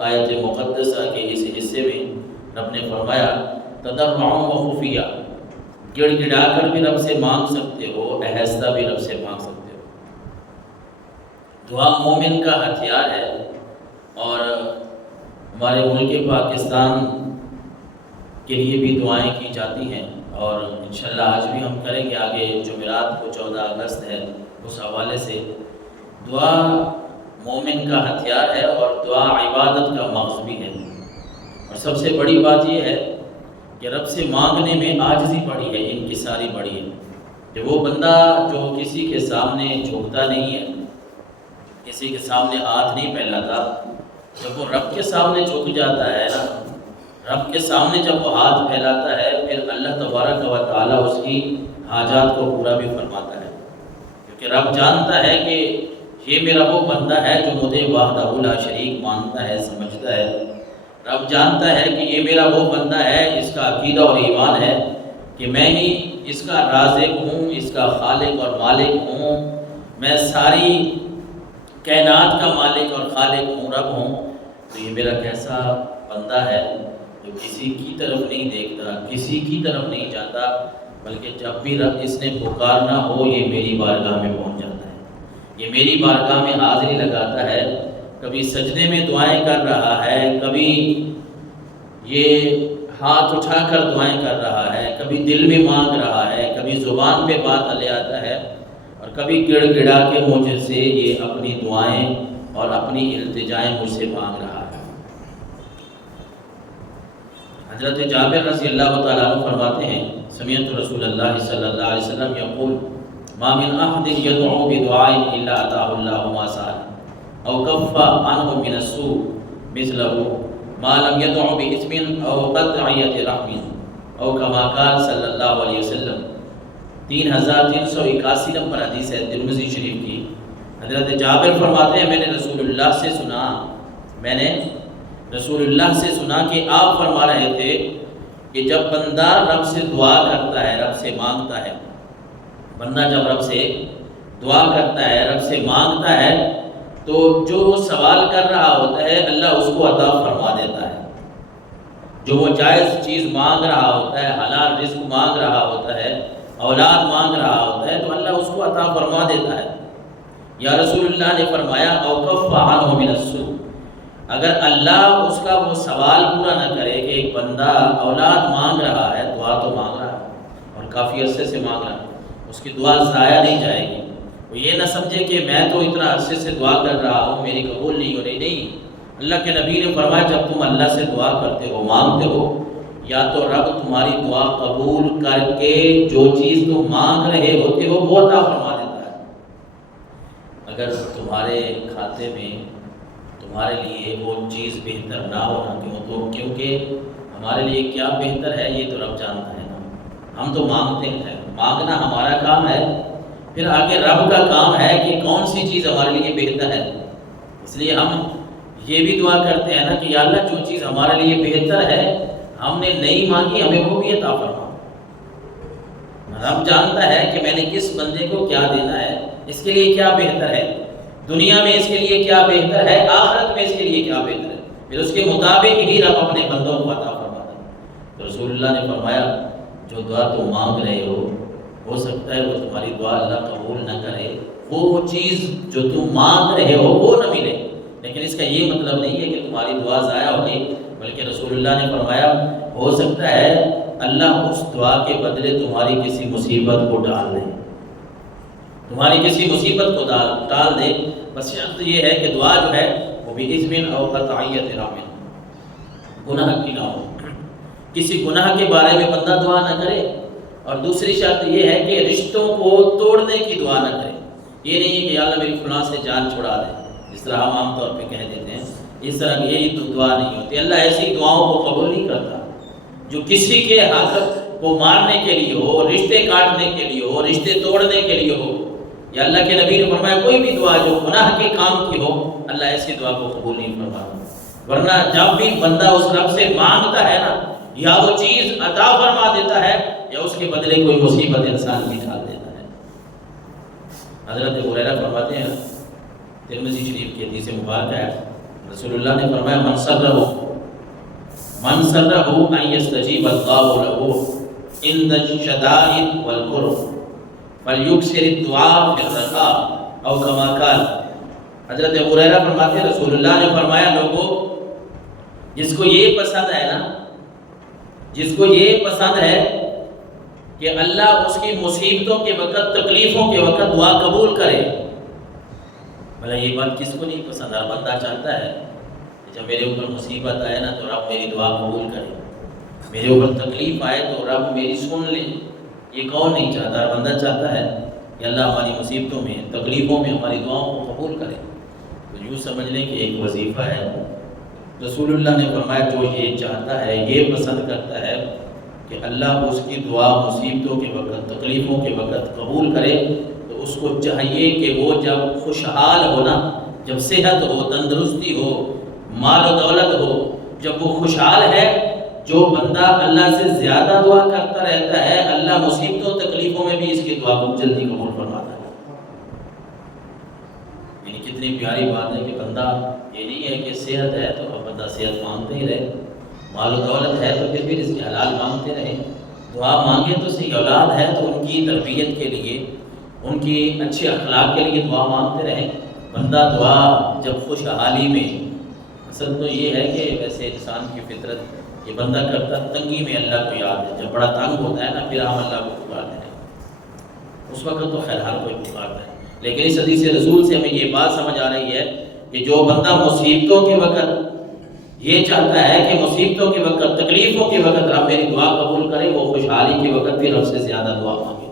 آیت مقدسہ کے اس حصے میں رب نے فرمایا تضرعا و خفیہ، گڑ گڑا کر بھی رب سے مانگ سکتے ہو، آہستہ بھی رب سے مانگ سکتے ہو۔ دعا مومن کا ہتھیار ہے، اور ہمارے ملک پاکستان کے لیے بھی دعائیں کی جاتی ہیں، اور انشاءاللہ آج بھی ہم کریں گے۔ آگے جمعرات کو 14 اگست ہے، اس حوالے سے دعا مومن کا ہتھیار ہے، اور دعا عبادت کا مغز بھی ہے۔ اور سب سے بڑی بات یہ ہے کہ رب سے مانگنے میں عاجزی بڑی ہے، انکساری بڑی ہے، کہ وہ بندہ جو کسی کے سامنے جھکتا نہیں ہے، کسی کے سامنے ہاتھ نہیں پھیلاتا، جب وہ رب کے سامنے جھک جاتا ہے نا، رب کے سامنے جب وہ ہاتھ پھیلاتا ہے، پھر اللہ تبارک و تعالیٰ اس کی حاجات کو پورا بھی فرماتا ہے، کیونکہ رب جانتا ہے کہ یہ میرا وہ بندہ ہے جو مجھے وحدہ لا شریک مانتا ہے، سمجھتا ہے۔ رب جانتا ہے کہ یہ میرا وہ بندہ ہے جس کا عقیدہ اور ایمان ہے کہ میں ہی اس کا رازق ہوں، اس کا خالق اور مالک ہوں، میں ساری کائنات کا مالک اور خالق ہوں، رب ہوں۔ تو یہ میرا کیسا بندہ ہے جو کسی کی طرف نہیں دیکھتا، کسی کی طرف نہیں جاتا، بلکہ جب بھی رب اس نے پکارنا ہو یہ میری بارگاہ میں پہنچ جاتا ہے، یہ میری بارگاہ میں حاضری لگاتا ہے۔ کبھی سجدے میں دعائیں کر رہا ہے، کبھی یہ ہاتھ اٹھا کر دعائیں کر رہا ہے، کبھی دل میں مانگ رہا ہے، کبھی زبان پہ بات لے آتا ہے، اور کبھی گڑ گڑا کے مجھ سے یہ اپنی دعائیں اور اپنی التجائیں مجھ سے مانگ رہا ہے۔ حضرت جابر رضی اللہ تعالیٰ عنہ فرماتے ہیں سمعت رسول اللہ صلی اللہ علیہ وسلم یقول ما من احد يدعو بدعاء الا اتاه الله ما سأل او كف عنه من السوء مثله ما لم يدعو باسم او قطعية رحم او كما قال صلی اللہ علیہ وسلم۔ 3381 نمبر حدیث ہے ترمذی شریف کی۔ حضرت جابر فرماتے ہیں میں نے رسول اللہ سے سنا کہ آپ فرما رہے تھے کہ جب بندہ رب سے دعا کرتا ہے، رب سے مانگتا ہے، بندہ جب رب سے دعا کرتا ہے، رب سے مانگتا ہے، تو جو وہ سوال کر رہا ہوتا ہے اللہ اس کو عطا فرما دیتا ہے۔ جو وہ جائز چیز مانگ رہا ہوتا ہے، حلال رزق مانگ رہا ہوتا ہے، اولاد مانگ رہا ہوتا ہے، تو اللہ اس کو عطا فرما دیتا ہے۔ یا رسول اللہ نے فرمایا اوقف عنہ من السوء، اگر اللہ اس کا وہ سوال پورا نہ کرے کہ ایک بندہ اولاد مانگ رہا ہے، دعا تو مانگ رہا ہے اور کافی عرصے سے مانگ رہا ہے، اس کی دعا ضائع نہیں جائے گی۔ وہ یہ نہ سمجھے کہ میں تو اتنا عرصے سے دعا کر رہا ہوں، میری قبول نہیں ہو رہی، نہیں۔ اللہ کے نبی نے فرمایا جب تم اللہ سے دعا کرتے ہو، مانگتے ہو، یا تو رب تمہاری دعا قبول کر کے جو چیز تم مانگ رہے ہوتے ہو وہ عطا فرما دیتا ہے۔ اگر تمہارے کھاتے میں تمہارے لیے وہ چیز بہتر نہ ہونا کیونکہ ہمارے لیے کیا بہتر ہے یہ تو رب جانتا ہے نا، ہم تو مانگتے ہیں، مانگنا ہمارا کام ہے، پھر آگے رب کا کام ہے کہ کون سی چیز ہمارے لیے بہتر ہے۔ اس لیے ہم یہ بھی دعا کرتے ہیں نا کہ یا اللہ جو چیز ہمارے لیے بہتر ہے ہم نے نہیں مانگی، ہمیں وہ بھی عطا فرما۔ رب جانتا ہے کہ میں نے کس بندے کو کیا دینا ہے، اس کے لیے کیا بہتر ہے، دنیا میں اس کے لیے کیا بہتر ہے، آخرت میں اس کے لیے کیا بہتر ہے، پھر اس کے مطابق ہی رب اپنے بندوں کو عطا فرماتا ہے۔ تو رسول اللہ نے فرمایا جو دعا تم مانگ رہے ہو سکتا ہے وہ تمہاری دعا اللہ قبول نہ کرے، وہ چیز جو تم مانگ رہے ہو وہ نہ ملے، لیکن اس کا یہ مطلب نہیں ہے کہ تمہاری دعا ضائع ہو گئی، بلکہ رسول اللہ نے فرمایا ہو سکتا ہے اللہ اس دعا کے بدلے تمہاری کسی مصیبت کو ڈال دے، تمہاری کسی مصیبت کو ڈال دے، بس شرط یہ ہے کہ دعا جو ہے وہ بھی اذن او قطعیت رحم، گناہ کی نہ ہو، کسی گناہ کے بارے میں بندہ دعا نہ کرے، اور دوسری شرط یہ ہے کہ رشتوں کو توڑنے کی دعا نہ کرے۔ یہ نہیں ہے کہ یا اللہ میری فلاں سے جان چھڑا دے، جس طرح ہم عام طور پہ کہہ دیتے ہیں، اس طرح کی یہی تو دعا نہیں ہوتی۔ اللہ ایسی دعاؤں کو قبول نہیں کرتا جو کسی کے حق کو مارنے کے لیے ہو، رشتے کاٹنے کے لیے ہو، رشتے توڑنے کے لیے ہو۔ یا اللہ کے نبی نے فرمایا کوئی بھی دعا جو گناہ کے کام کی ہو اللہ ایسی دعا کو قبول نہیں فرماتا، ورنہ جب بھی بندہ اس رب سے مانگتا ہے نا، یا وہ چیز عطا فرما دیتا ہے یا اس کے بدلے کوئی مصیبت انسان بھی ڈال دیتا ہے۔ حضرت ہریرہ فرماتے ہیں ترمذی شریف کی حدیث مبارک ہے رسول اللہ نے فرمایا من سرہ ان یستجیب اللہ لہ عند الشدائد والکرب فلیکثر الدعاء فی الرخاء او کما قال۔ حضرت ابو ہریرہ فرماتے ہیں رسول اللہ نے فرمایا لوگوں جس کو یہ پسند ہے نا، جس کو یہ پسند ہے کہ اللہ اس کی مصیبتوں کے وقت، تکلیفوں کے وقت دعا قبول کرے، بھلا یہ بات کس کو نہیں پسند؟ ہر بندہ چاہتا ہے کہ جب میرے اوپر مصیبت آئے نا تو رب میری دعا قبول کرے، میرے اوپر تکلیف آئے تو رب میری سن لے۔ یہ کون نہیں چاہتا؟ ہر بندہ چاہتا ہے کہ اللہ ہماری مصیبتوں میں، تکلیفوں میں ہماری دعاؤں کو قبول کرے۔ تو یوں سمجھ لیں کہ ایک وظیفہ ہے۔ رسول اللہ نے فرمایا جو یہ چاہتا ہے، یہ پسند کرتا ہے کہ اللہ اس کی دعا مصیبتوں کے وقت، تکلیفوں کے وقت قبول کرے، تو اس کو چاہیے کہ وہ جب خوشحال ہو نا، جب صحت ہو، تندرستی ہو، مال و دولت ہو، جب وہ خوشحال ہے، جو بندہ اللہ سے زیادہ دعا کرتا رہتا ہے، اللہ مصیبتوں تکلیفوں میں بھی اس کی دعا کو جلدی قبول فرماتا ہے۔ یعنی کتنی پیاری بات ہے کہ بندہ یہ نہیں ہے کہ صحت ہے تو اب بندہ صحت مانگتے ہی رہے، مال و دولت ہے تو پھر اس کے حلال مانگتے رہے، دعا مانگے تو صحیح، اولاد ہے تو ان کی تربیت کے لیے، ان کی اچھے اخلاق کے لیے دعا مانگتے رہے۔ بندہ دعا جب خوشحالی میں، اصل تو یہ ہے کہ ویسے انسان کی فطرت یہ بندہ کرتا تنگی میں اللہ کو یاد ہے، جب بڑا تنگ ہوتا ہے نا پھر ہم اللہ کو پکارتے ہیں، اس وقت تو خیر ہر کوئی پکارتا ہے۔ لیکن اس حدیث رسول سے ہمیں یہ بات سمجھ آ رہی ہے کہ جو بندہ مصیبتوں کے وقت یہ چاہتا ہے کہ مصیبتوں کے وقت، تکلیفوں کے وقت رب میری دعا قبول کرے، وہ خوشحالی کے وقت بھی رب سے زیادہ دعا مانگے۔